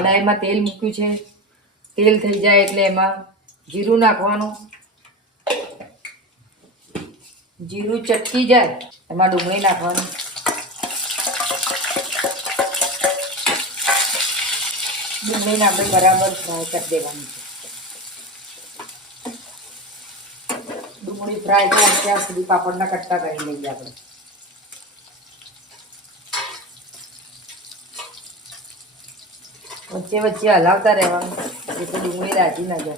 કઢાઈમાં તેલ મૂક્યું છે. તેલ થઈ જાય એટલે એમાં જીરું નાખવાનું. જીરું ચટકી જાય, એમાં ડુંગળી નાખવાનું. ડુંગળીને આપણે બરાબર ફ્રાય કરી દેવાની છે. ડુંગળી ફ્રાય થાય ત્યાં સુધી પાપડના કટકા કરી લઈએ આપણે. વચ્ચે વચ્ચે હલાવતા રહેવાનું. એટલે ડુંગળી રાજી ના જાય.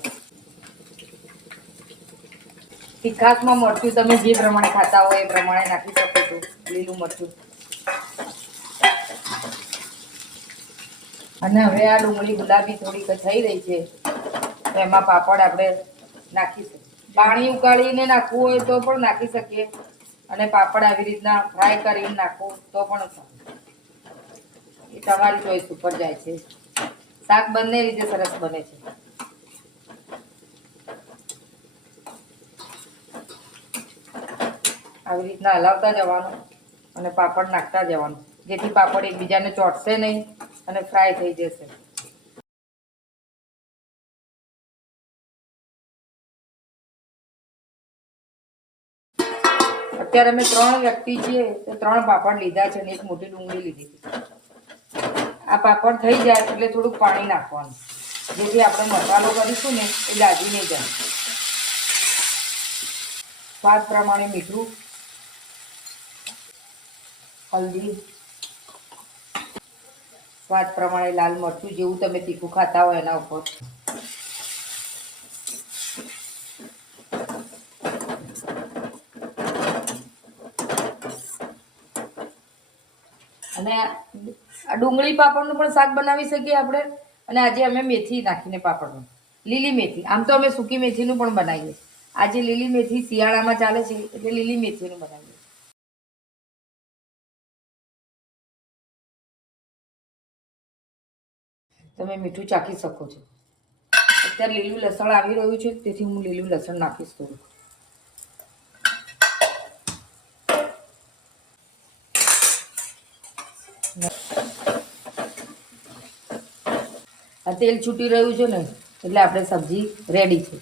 તીખાસમાં મરચું તમે જે પ્રમાણે ખાતા હોય એ પ્રમાણે નાખી શકો છો. લીલું મરચું. અને હવે આ ડુંગળી ગુલાબી થોડીક થઈ રહી છે. એમાં પાપડ આપણે નાખીશું. પાણી ઉકાળીને નાખવું હોય તો પણ નાખી શકીએ. અને પાપડ આવી રીતના ફ્રાય કરીને નાખવું તો પણ એ તમારી ચોઈસ ઉપર જાય છે. શાક બંને રીતે સરસ બને છે. આવી રીતના હલાવતા જવાનું અને પાપડ નાખતા જવાનું. જેથી પાપડ એકબીજાને ચોટશે નહીં અને ફ્રાય થઈ જશે. અત્યારે અમે ત્રણ વ્યક્તિ છીએ, તો ત્રણ પાપડ લીધા છે અને એક મોટી ડુંગળી લીધી છે. આ પાપડ થઈ જાય એટલે થોડુંક પાણી નાખવાનું. જેથી આપણે મસાલો કરીશું ને એ દાજી નહીં જાય સ્વાદ પ્રમાણે મીઠું, હલ્દી, સ્વાદ પ્રમાણે લાલ મરચું જેવું તમે તીખું ખાતા હોય એના ઉપર. અને આ ડુંગળી પાપડનું પણ શાક બનાવી શકીએ આપણે. અને આજે અમે મેથી નાખીને પાપડનું. લીલી મેથી. આમ તો અમે સૂકી મેથીનું પણ બનાવીએ. આજે લીલી મેથી શિયાળામાં ચાલે છે, એટલે લીલી મેથીનું બનાવીએ. તમે મીઠું ચાખી શકો છો. અત્યારે લીલું લસણ આવી રહ્યું છે, તેથી હું લીલું લસણ નાખીશ થોડું આ તેલ છૂટી રહ્યું છે ને એટલે આપણે સબ્જી રેડી છે.